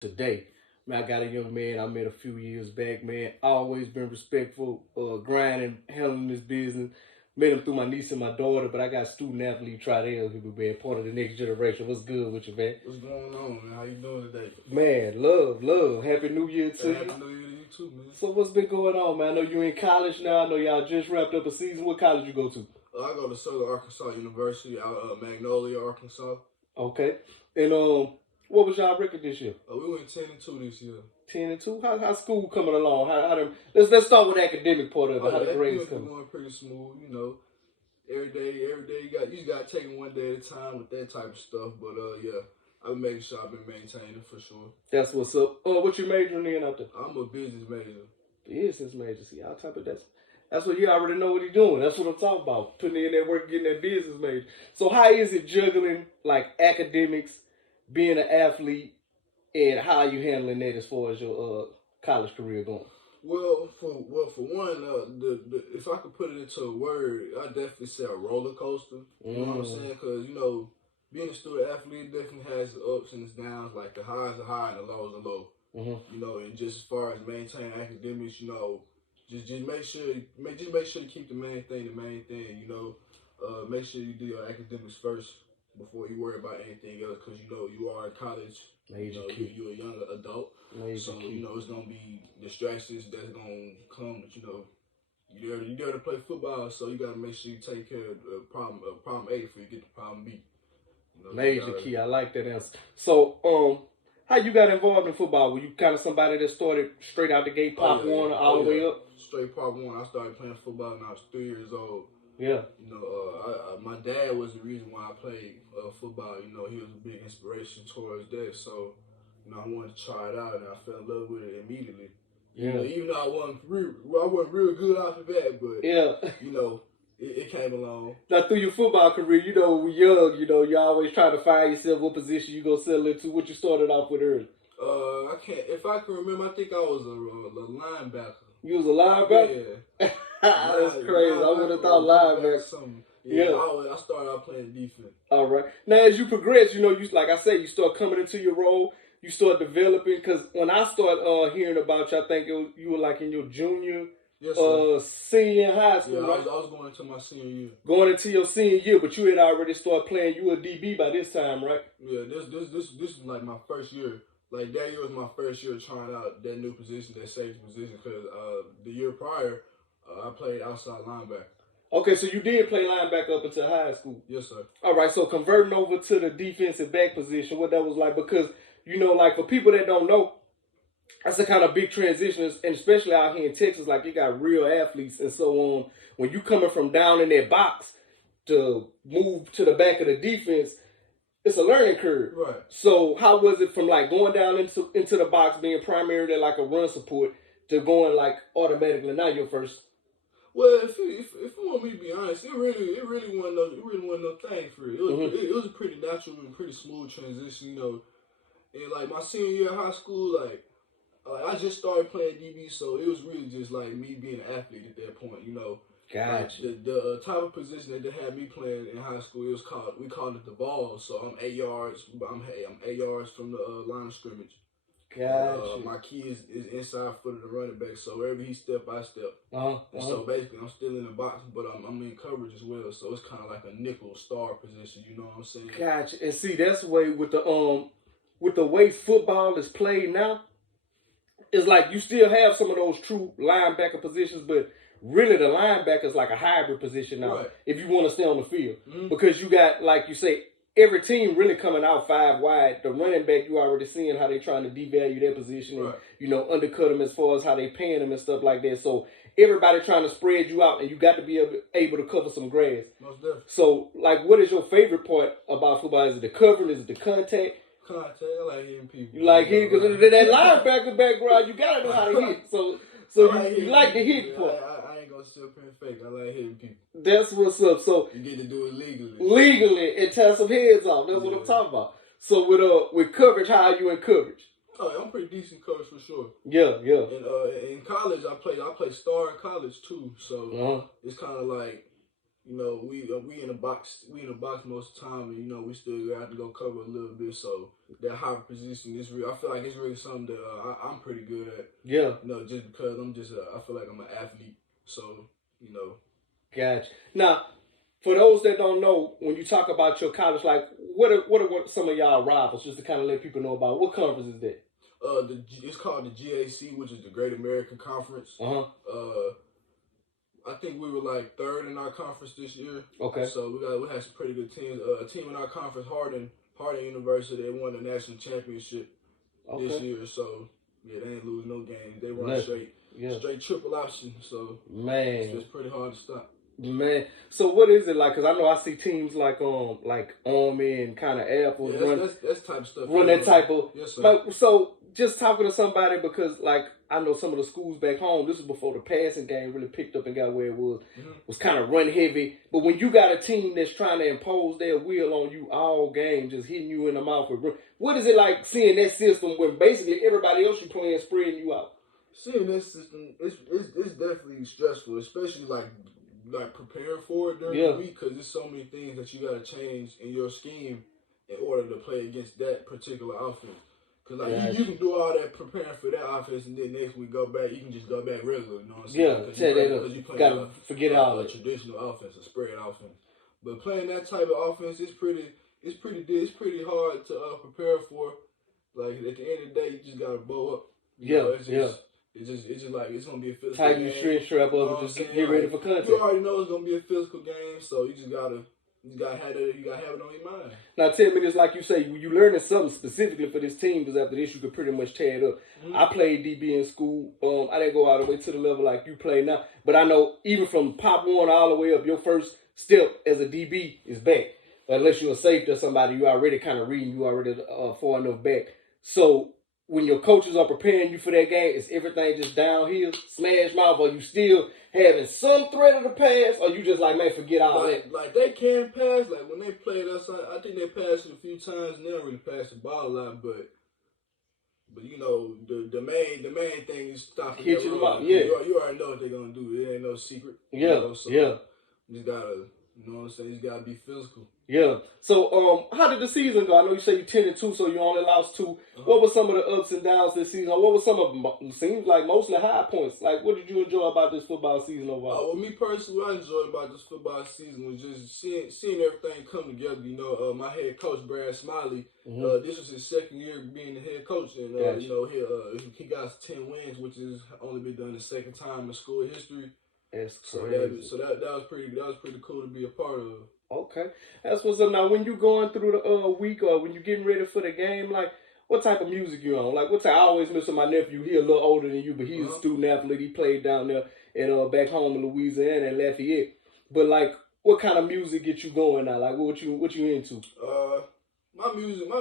today. Man, I got a young man I met a few years back, man. Always been respectful, grinding, handling this business. Met him through my niece and my daughter, but I got student athlete Tridell who be part of the next generation. What's good with you, man? What's going on, man? How you doing today? Man, love. Happy New Year to you. Happy New Year to you too, man. So what's been going on, man? I know you in college now. I know y'all just wrapped up a season. What college you go to? I go to Southern Arkansas University out of Magnolia, Arkansas. Okay. And what was y'all record this year? We went 10-2 this year. 10-2. How school coming along? Let's start with the academic part of it. How the grades coming? Going pretty smooth, you know. Every day you just gotta take it one day at a time with that type of stuff. But yeah, I've been making sure I've been maintaining for sure. That's what's up. What you majoring in out there? I'm a business major. Business major. See, I'll type of that's what you already know what he's doing. That's what I'm talking about. Putting in that work, getting that business major. So how is it juggling like academics, being an athlete, and how are you handling that as far as your college career going? Well, for one, if I could put it into a word, I definitely say a roller coaster. You know what I'm saying? Because being a student athlete definitely has the ups and the downs. Like the highs are high and the lows are low. And just as far as maintaining academics, just make sure you keep the main thing. Make sure you do your academics first before you worry about anything else. Because you are in college. You're a young adult. So it's gonna be distractions that's gonna come. But you're there to play football, so you gotta make sure you take care of problem A before you get to problem B. Major key. I like that answer. So how you got involved in football? Were you kind of somebody that started straight out the gate, pop one, all the way up? Straight pop one. I started playing football when I was 3 years old. Yeah. My dad was the reason why I played football. He was a big inspiration towards that. So, I wanted to try it out, and I fell in love with it immediately. Yeah. Even though I wasn't real good after that, but yeah, it came along. Now through your football career, when you're young, you always try to find yourself what position you gonna settle into. What you started off with early? I can't. If I can remember, I think I was a linebacker. You was a linebacker? Yeah. That's crazy. I would have thought linebacker. Yeah. I started out playing defense. All right. Now, as you progress, you like I say, you start coming into your role. You start developing. Because when I start hearing about you, I think you were like in your junior, senior in high school. Yeah, right? I was going into my senior year. Going into your senior year, but you had already started playing. You were a DB by this time, right? Yeah. This was like my first year. Like that year was my first year trying out that new position, that safety position. Because the year prior, I played outside linebacker. Okay, so you did play linebacker up until high school? Yes, sir. All right, so converting over to the defensive back position, what that was like, because, like for people that don't know, that's a kind of big transition, and especially out here in Texas, like you got real athletes and so on. When you coming from down in that box to move to the back of the defense, it's a learning curve. Right. So how was it from like going down into the box, being primarily like a run support, to going like automatically now your first? Well, if you want me to be honest, it really wasn't no thing for it. It was a pretty natural and pretty smooth transition, And like my senior year of high school, I just started playing DB, so it was really just like me being an athlete at that point, Gotcha. Like the type of position that they had me playing in high school, we called it the ball. So I'm 8 yards. I'm 8 yards from the line of scrimmage. Gotcha. My key is inside foot of the running back, so wherever he step, I step. So basically, I'm still in the box, but I'm in coverage as well. So it's kind of like a nickel star position. You know what I'm saying? Gotcha. And see, that's the way with the way football is played now. It's like you still have some of those true linebacker positions, but really the linebacker is like a hybrid position now. Right. If you want to stay on the field, because you got, like you say, every team really coming out 5 wide. The running back, you already seeing how they trying to devalue their position and, undercut them as far as how they paying them and stuff like that. So everybody trying to spread you out, and you got to be able to cover some grass. Most definitely. So, like, what is your favorite part about football? Is it the covering? Is it the contact? Contact. I like hitting people. You like hitting, because that linebacker background, you got to know how to hit. So you like the hit part. I ain't going to sit up here and fake. I like hitting people. That's what's up. So you get to do it legally. Legally, and tear some heads off. That's what I'm talking about. So with coverage, how are you in coverage? Oh, I'm pretty decent coverage for sure. Yeah. And in college, I played star in college too. So it's kind of like, you know, we in the box. We in the box most of the time, and you know, we still have to go cover a little bit. So that high position is real. I feel like it's really something that I'm pretty good at. Yeah. You know, just because I feel like I'm an athlete. So you know. Gotcha. Now, for those that don't know, when you talk about your college, like what are some of y'all rivals, just to kind of let people know about what conference is that? It's called the GAC, which is the Great American Conference. I think we were like third in our conference this year. Okay. So we had some pretty good teams. A team in our conference, Hardin University, they won the national championship this year. So yeah, they ain't lose no games. They run straight triple option. So man, it's pretty hard to stop. Man, so what is it like? Because I know I see teams like Army and kind of Apples that's type of stuff. Run that type of. Yes, sir. But so just talking to somebody, because like I know some of the schools back home. This was before the passing game really picked up and got where it was. Was kind of run heavy. But when you got a team that's trying to impose their will on you all game, just hitting you in the mouth with, what is it like seeing that system when basically everybody else you playing spreading you out? Seeing that system, it's definitely stressful, especially like preparing for it during the week, because there's so many things that you got to change in your scheme in order to play against that particular offense. Because like you can do all that preparing for that offense, and then next week go back, you can just go back regular. You know what I'm saying? Because you play forget all a traditional offense, a spread offense. But playing that type of offense is pretty hard to prepare for. Like at the end of the day, you just gotta bow up. It's just like it's gonna be a physical game. Tighten your strap up and just get ready for contact. You already know it's gonna be a physical game, so you gotta have it on your mind. Now tell me this, like you say, you learning something specifically for this team, because after this you could pretty much tear it up. I played DB in school. I didn't go all the way to the level like you play now, but I know even from Pop 1 all the way up, your first step as a DB is back. Unless you're a safety or somebody, you already kind of reading, you already far enough back. So when your coaches are preparing you for that game, is everything just downhill, smash mouth, or you still having some threat of the pass, or you just like, man, forget all that? Like they can pass. Like when they played us, I think they passed it a few times, and they don't really pass the ball a lot, but you know, the main thing is stopping hit that you run. You already know what they're gonna do. It ain't no secret. Yeah, you know, so you just gotta, you know what I'm saying? You just gotta be physical. Yeah. So, how did the season go? I know you say you 10-2, so you only lost 2. What were some of the ups and downs this season? What were some of them? Seems like mostly high points. Like, what did you enjoy about this football season overall? Well, me personally, what I enjoyed about this football season was just seeing everything come together. You know, my head coach Brad Smiley. This was his second year being the head coach, and you know, he got us 10 wins, which has only been done the second time in school history. That's crazy. So that was pretty cool to be a part of. Okay, that's what's up. Now, when you going through the week, or when you getting ready for the game, like what type of music you on? Like what type? I always miss my nephew. He a little older than you, but he's a student athlete. He played down there and back home in Louisiana and Lafayette. But like, what kind of music get you going now? Like what you into? My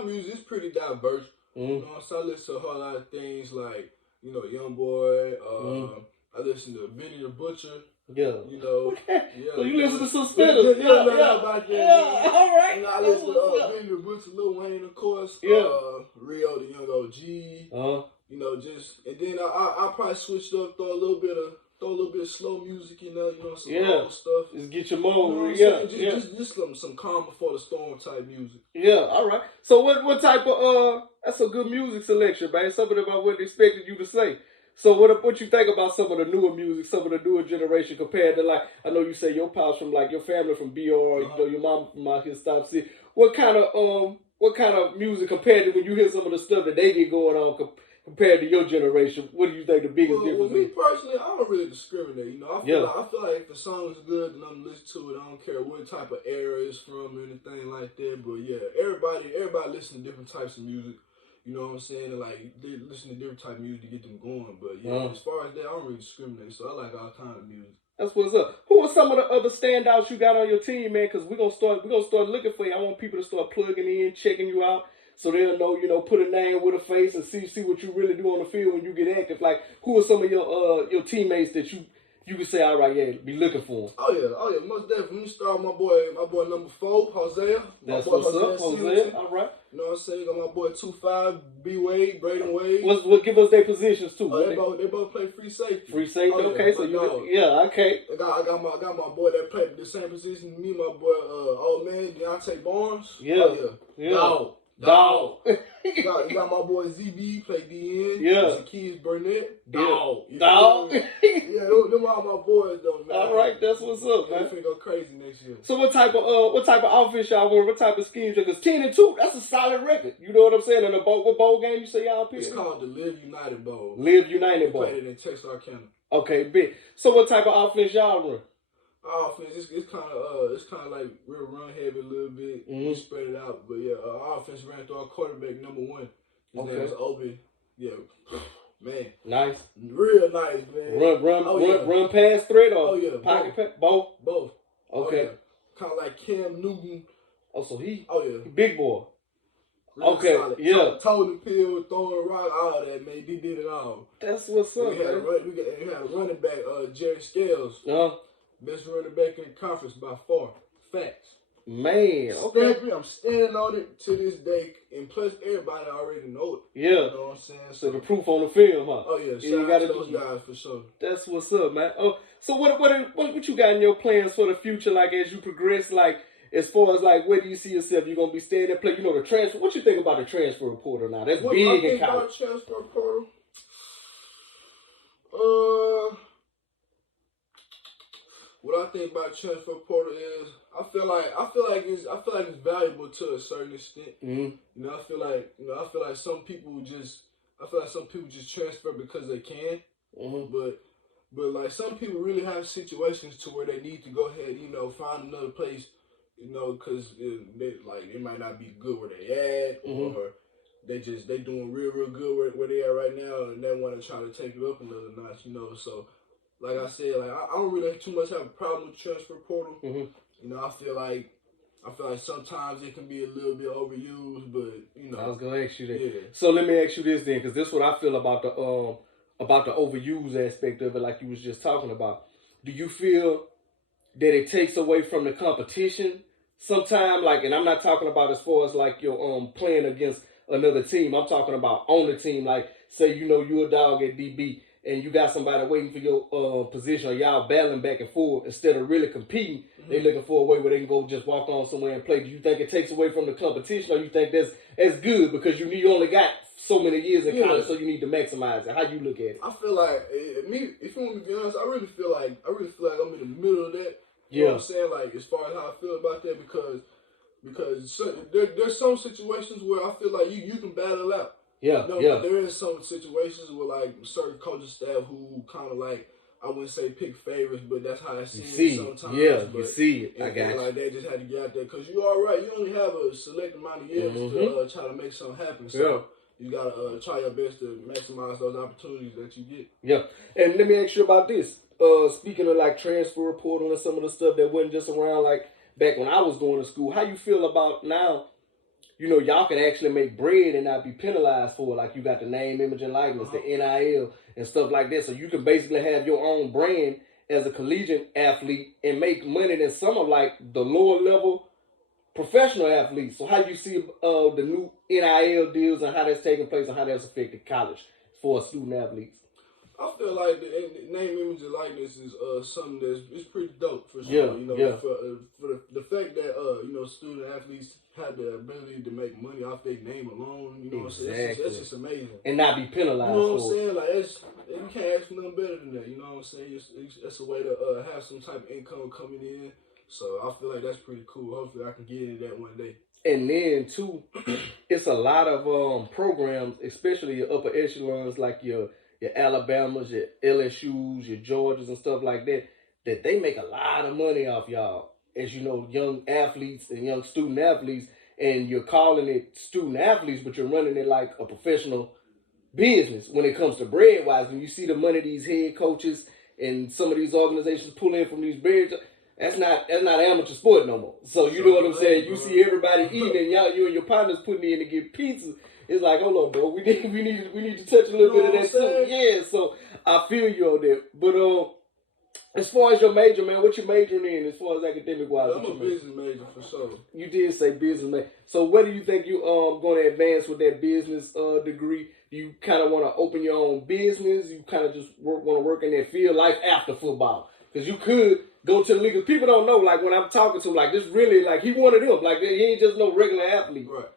music is pretty diverse. You know, so I listen to a whole lot of things like, you know, Young Boy. I listen to Benny the Butcher. Yeah. You know. Okay. Yeah. So you listen to some spitters. Yeah. All right. And I listen to Benny the Butcher, Lil Wayne, of course. Yeah. Rio, the Young OG. You know, and then I probably switched up, throw a little bit of slow music, you know, some old stuff. Just get your mode. You know just some calm before the storm type music. Yeah, all right. So what type of that's a good music selection, man. Something about what they expected you to say. So what you think about some of the newer music, some of the newer generation compared to, like, I know you say your pops from, like, your family from BR, you know, your mom from out here, Stop City. What kind of music compared to when you hear some of the stuff that they get going on compared to your generation? What do you think the biggest difference is? Me personally, I don't really discriminate. You know, I feel like if the song is good, then I'm listening to it. I don't care what type of era it's from or anything like that. But yeah, everybody listens to different types of music. You know what I'm saying? And like, they listen to different type of music to get them going. But yeah, as far as that, I don't really discriminate. So I like all kind of music. That's what's up. Who are some of the other standouts you got on your team, man? Because we're gonna start looking for you. I want people to start plugging in, checking you out, so they'll know, you know, put a name with a face and see what you really do on the field when you get active. Like, who are some of your teammates that you you can say, all right, yeah, be looking for him. Oh yeah, most definitely. Let me start with my boy number 4, Hosea. That's what's up, Hosea. All right. You know what I'm saying? Got my boy 2-5, B Wade, Braden Wade. What give us their positions too? They both play free safety. Free safety, okay. So okay. I got my boy that played the same position as me, my boy old man Deontay Barnes. Dog. You got my boy ZB, play DN. Yeah. Keys Burnett. Dog. Yeah, them all my boys though, man. All right, that's what's up, man. They finna go crazy next year. So what type of offense y'all want? What type of schemes? Because 10-2, that's a solid record. You know what I'm saying? And what bowl game you say y'all pick? It's called the Live United Bowl. Live United Bowl. Played it in Texarkana. Okay, big. So what type of offense y'all run? Our offense, it's kind of like real run heavy a little bit. We spread it out, but yeah, our offense ran through our quarterback number 1. His name is Obi. Yeah, man. Nice. Real nice, man. Run pass threat or pocket pass? Both. Okay. Oh, yeah. Kind of like Cam Newton. Oh, so he big boy. Real solid. Yeah. Towing the pill, throwing a rock, all that, man. He did it all. That's what's up, we had a running back, Jerry Scales. Best running back in the conference by far. Facts. Man, okay. I'm standing on it to this day, and plus everybody already know it. Yeah. You know what I'm saying? So the proof on the film, huh? Oh yeah, shout out to those guys for sure. That's what's up, man. Oh, so what you got in your plans for the future, like as you progress, like as far as like where do you see yourself? You gonna be staying and play? You know the transfer. What you think about the transfer portal now? That's big in college. About transfer portal? What I think about transfer portal is I feel like it's valuable to a certain extent. You know, I feel like some people just transfer because they can. But like some people really have situations to where they need to go ahead, you know, find another place, you know, because they might not be good where they at, or they doing real good where they at right now, and they want to try to take it up another notch, you know. So, like I said, like I don't really too much have a problem with transfer portal. You know, I feel like sometimes it can be a little bit overused, but you know. I was gonna ask you that. Yeah. So let me ask you this then, because this is what I feel about the overused aspect of it, like you was just talking about. Do you feel that it takes away from the competition sometime? Like, and I'm not talking about as far as like you're playing against another team. I'm talking about on the team. Like, say you know you're a dog at DB and you got somebody waiting for your position, or y'all battling back and forth instead of really competing. They looking for a way where they can go just walk on somewhere and play. Do you think it takes away from the competition, or you think that's good because you only got so many years in college, so you need to maximize it? How you look at it? I feel like if you want me to be honest, I really feel like I'm in the middle of that. You know what I'm saying? Like as far as how I feel about that, because there's some situations where I feel like you can battle out. But there is some situations where like certain coaching staff who kind of like, I wouldn't say pick favorites, but that's how I see it sometimes. You see it. I got you. Like they just had to get out there because you all right. You only have a select amount of years to try to make something happen. So you gotta try your best to maximize those opportunities that you get. Yeah, and let me ask you about this. Speaking of like transfer portal and some of the stuff that wasn't just around like back when I was going to school, how you feel about now? You know, y'all can actually make bread and not be penalized for it. Like you got the name, image, and likeness, the NIL and stuff like that. So you can basically have your own brand as a collegiate athlete and make money than some of like the lower level professional athletes. So how do you see the new NIL deals and how that's taking place and how that's affected college for student athletes? I feel like the name, image, and likeness is something that's pretty dope for sure. For the fact that you know student athletes have the ability to make money off their name alone. You know what I'm saying? That's just amazing. And not be penalized. You know what I'm saying? Like you can't ask for nothing better than that. You know what I'm saying? It's a way to have some type of income coming in. So I feel like that's pretty cool. Hopefully I can get into that one day. And then too, it's a lot of programs, especially your upper echelons like your Alabamas, your LSUs, your Georgias and stuff like that, that they make a lot of money off y'all. As you know, young athletes and young student athletes, and you're calling it student athletes, but you're running it like a professional business when it comes to bread-wise. When you see the money these head coaches and some of these organizations pull in from these breads, that's not amateur sport no more. So you know what I'm saying? You see everybody eating, and you and your partners putting in to get pizza. It's like, hold on, bro. We need to touch a little bit of that too. Yeah, so I feel you on that. But As far as your major, man, what you majoring in as far as academic wise? I'm a business major for sure. You did say business major. So what do you think you going to advance with that business degree? Do you kind of want to open your own business? You kind of just want to work in that field life after football? Because you could go to the league. People don't know, like when I'm talking to him, like this really, like he one of them. Like he ain't just no regular athlete. Right.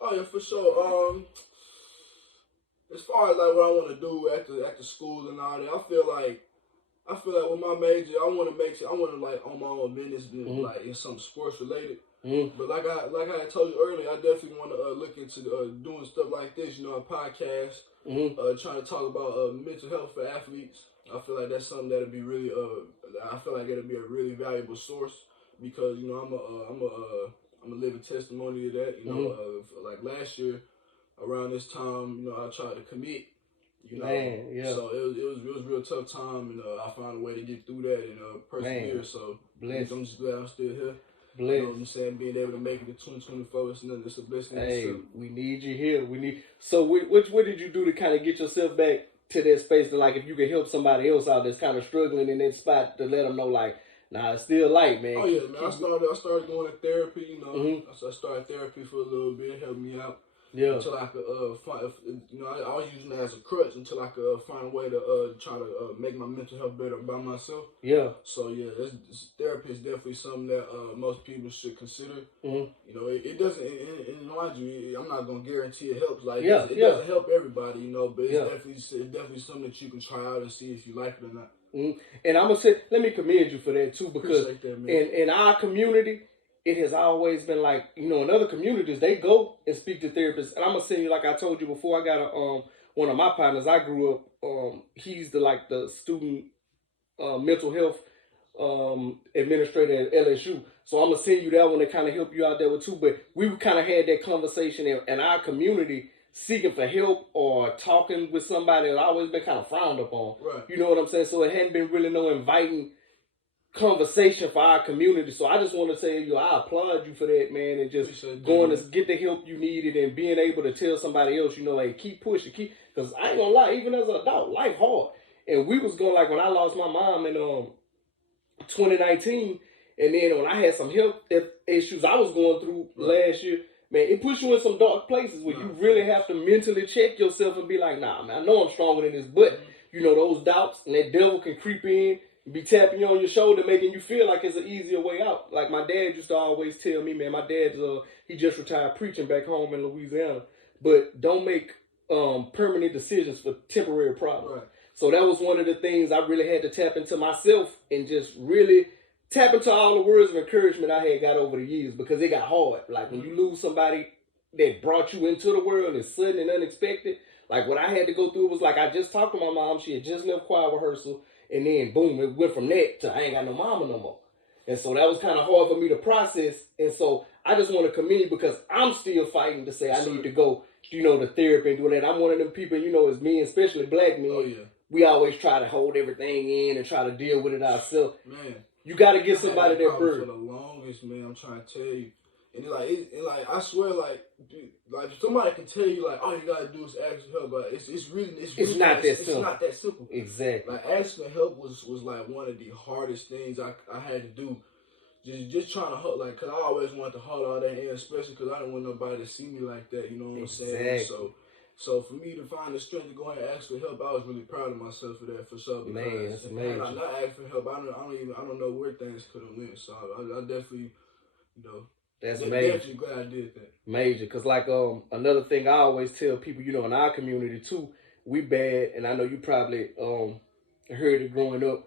Oh yeah, for sure. As far as like what I want to do after school and all that, I feel like with my major, I want to make sure I want to like own my own business, like in some sports related. But like I had told you earlier, I definitely want to look into doing stuff like this. You know, a podcast, trying to talk about mental health for athletes. I feel like that's something that'll be really I feel like it'll be a really valuable source because you know I'm a living testimony of that. You know, like last year around this time, you know, I tried to commit. You know, Man, yeah. So it was a real tough time, and I found a way to get through that and persevere. Man. So I'm just glad I'm still here. Bless. You know what I'm saying? Being able to make it to 2024 is nothing. It's a blessing. Hey, we need you here. So what did you do to kind of get yourself back to that space to like if you could help somebody else out that's kind of struggling in that spot to let them know like, nah, it's still light, man. Oh yeah, man. I started going to therapy. You know, I started therapy for a little bit, helped me out. Yeah. Until I could find, you know, I was using it as a crutch until I could find a way to try to make my mental health better by myself. Yeah. So yeah, therapy is definitely something that most people should consider. You know, it doesn't. And mind you, I'm not gonna guarantee it helps. Like it doesn't help everybody, you know, but it's definitely something that you can try out and see if you like it or not. And I'm gonna say, let me commend you for that too, because in our community. It has always been like, you know, in other communities, they go and speak to therapists. And I'm going to send you, like I told you before, I got one of my partners, I grew up, he's the student mental health administrator at LSU. So I'm going to send you that one to kind of help you out there with too. But we kind of had that conversation in our community, seeking for help or talking with somebody has always been kind of frowned upon. Right. You know what I'm saying? So it hadn't been really no inviting conversation for our community. So I just want to say, I applaud you for that, man, and just going to get the help you needed and being able to tell somebody else, you know, hey, keep pushing, because I ain't gonna lie, even as an adult, life hard. And we was going, like when I lost my mom in 2019, and then when I had some health issues I was going through last year, man, it puts you in some dark places where you really have to mentally check yourself and be like, nah, man, I know I'm stronger than this, but you know, those doubts and that devil can creep in, be tapping you on your shoulder, making you feel like it's an easier way out. Like my dad used to always tell me, man, my dad's he just retired preaching back home in Louisiana, but don't make permanent decisions for temporary problems. Right. So that was one of the things I really had to tap into myself and just really tap into all the words of encouragement I had got over the years, because it got hard. Like when you lose somebody that brought you into the world and it's sudden and unexpected, like what I had to go through was like I just talked to my mom. She had just left choir rehearsal. And then, boom, it went from that to I ain't got no mama no more. And so that was kind of hard for me to process. And so I just want to commend you because I'm still fighting to say I need to go, you know, to therapy and do that. I'm one of them people, you know, as men, especially black men, we always try to hold everything in and try to deal with it ourselves. Man, you got to get somebody that burden. For the longest, man, I'm trying to tell you. And like I swear, like somebody can tell you, like, all you gotta do is ask for help, but it's not that simple. Exactly. Like asking for help was like one of the hardest things I had to do. Just trying to help, like, cause I always wanted to hold all that in, especially cause I didn't want nobody to see me like that. You know what I'm saying? So for me to find the strength to go ahead and ask for help, I was really proud of myself for that, for sure. Man, that's amazing. Had I not asked for help, I don't know where things could have went. So I definitely, you know. That's major. Definitely glad I did that. Major, because like another thing I always tell people, you know, in our community too, we bad, and I know you probably heard it growing up.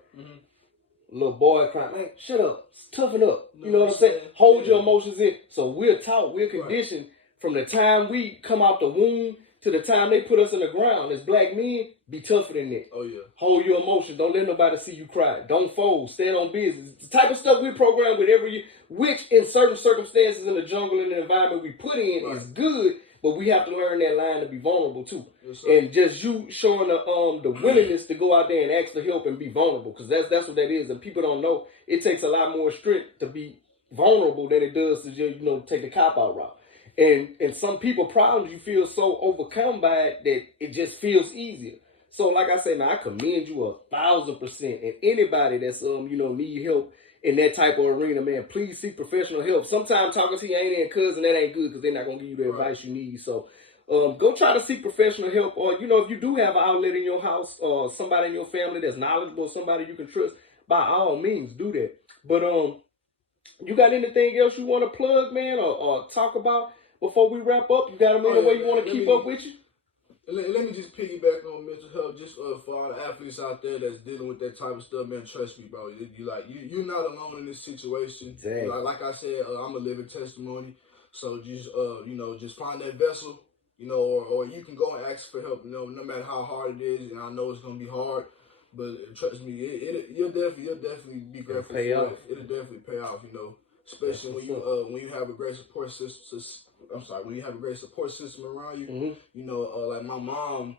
Little boy crying, man, shut up, toughen up. You know what I'm saying? Hold your emotions in. So we're taught, we're conditioned from the time we come out the womb to the time they put us in the ground as black men. Be tougher than that. Oh yeah. Hold your emotions. Don't let nobody see you cry. Don't fold. Stand on business. The type of stuff we program with every year, which in certain circumstances in the jungle and the environment we put in is good, but we have to learn that line to be vulnerable too. Yes, and just you showing the willingness to go out there and ask for help and be vulnerable, because that's what that is. And people don't know it takes a lot more strength to be vulnerable than it does to just, you know, take the cop out route. And some people problems you feel so overcome by it that it just feels easier. So like I say, man, I commend you 1,000%. And anybody that's need help in that type of arena, man, please seek professional help. Sometimes talking to your auntie and cousin, that ain't good because they're not gonna give you the advice you need. So go try to seek professional help, or if you do have an outlet in your house or somebody in your family that's knowledgeable, somebody you can trust, by all means do that. But you got anything else you want to plug, man, or talk about before we wrap up? You got them any way you want to keep up with you? Let me just piggyback on mental health, just for all the athletes out there that's dealing with that type of stuff, man. Trust me, bro. You're not alone in this situation. Exactly. Like I said, I'm a living testimony. So just just find that vessel, or you can go and ask for help. No matter how hard it is, and I know it's gonna be hard, but trust me, you'll definitely be grateful for it. It'll definitely pay off. Especially when you have a great support system. When you have a great support system around you, like my mom,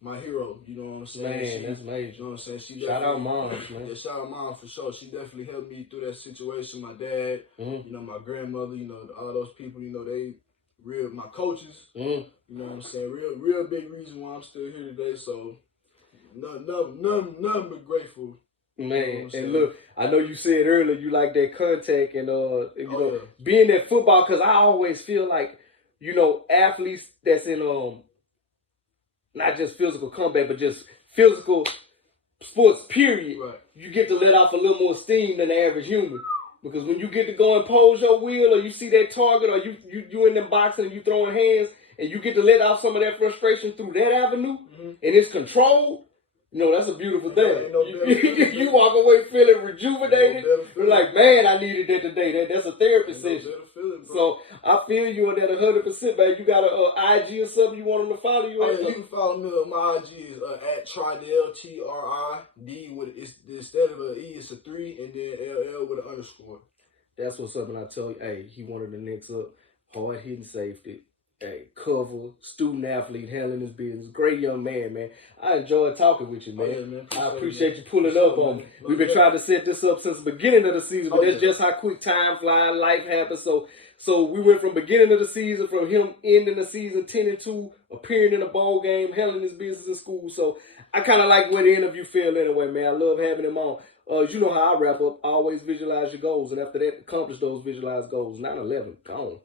my hero, you know what I'm saying? Man, that's major. You know what I'm saying? Shout out moms, man. Yeah, shout out mom for sure. She definitely helped me through that situation. My dad, my grandmother, all those people, they real, my coaches, you know what I'm saying? Real big reason why I'm still here today. So none but grateful. Man, and look, I know you said earlier you like that contact and being at football, because I always feel like athletes that's in not just physical combat but just physical sports period. Right. You get to let off a little more steam than the average human, because when you get to go and pose your wheel, or you see that target, or you in them boxing and you throwing hands, and you get to let off some of that frustration through that avenue, and it's controlled. That's a beautiful thing. You walk away feeling rejuvenated. You're like, man, I needed that today. That's a therapy session. So I feel you on that 100%, man. You got a IG or something you want them to follow you? You can follow me on my IG is at Tridell TRID instead of an E, it's a 3, and then LL with an underscore. That's what's up, and I tell you, hey, he wanted the next up, hard hitting safety. Hey, cover, student athlete, handling his business. Great young man, man. I enjoyed talking with you, man. Yeah, man. I appreciate you pulling up on me. We've been trying to set this up since the beginning of the season, but that's just how quick time flies, life happens. So we went from beginning of the season, from him ending the season 10-2, appearing in a bowl game, handling his business in school. So I kind of like where the interview feel anyway, man. I love having him on. You know how I wrap up. Always visualize your goals, and after that, accomplish those visualized goals. 9/11, gone.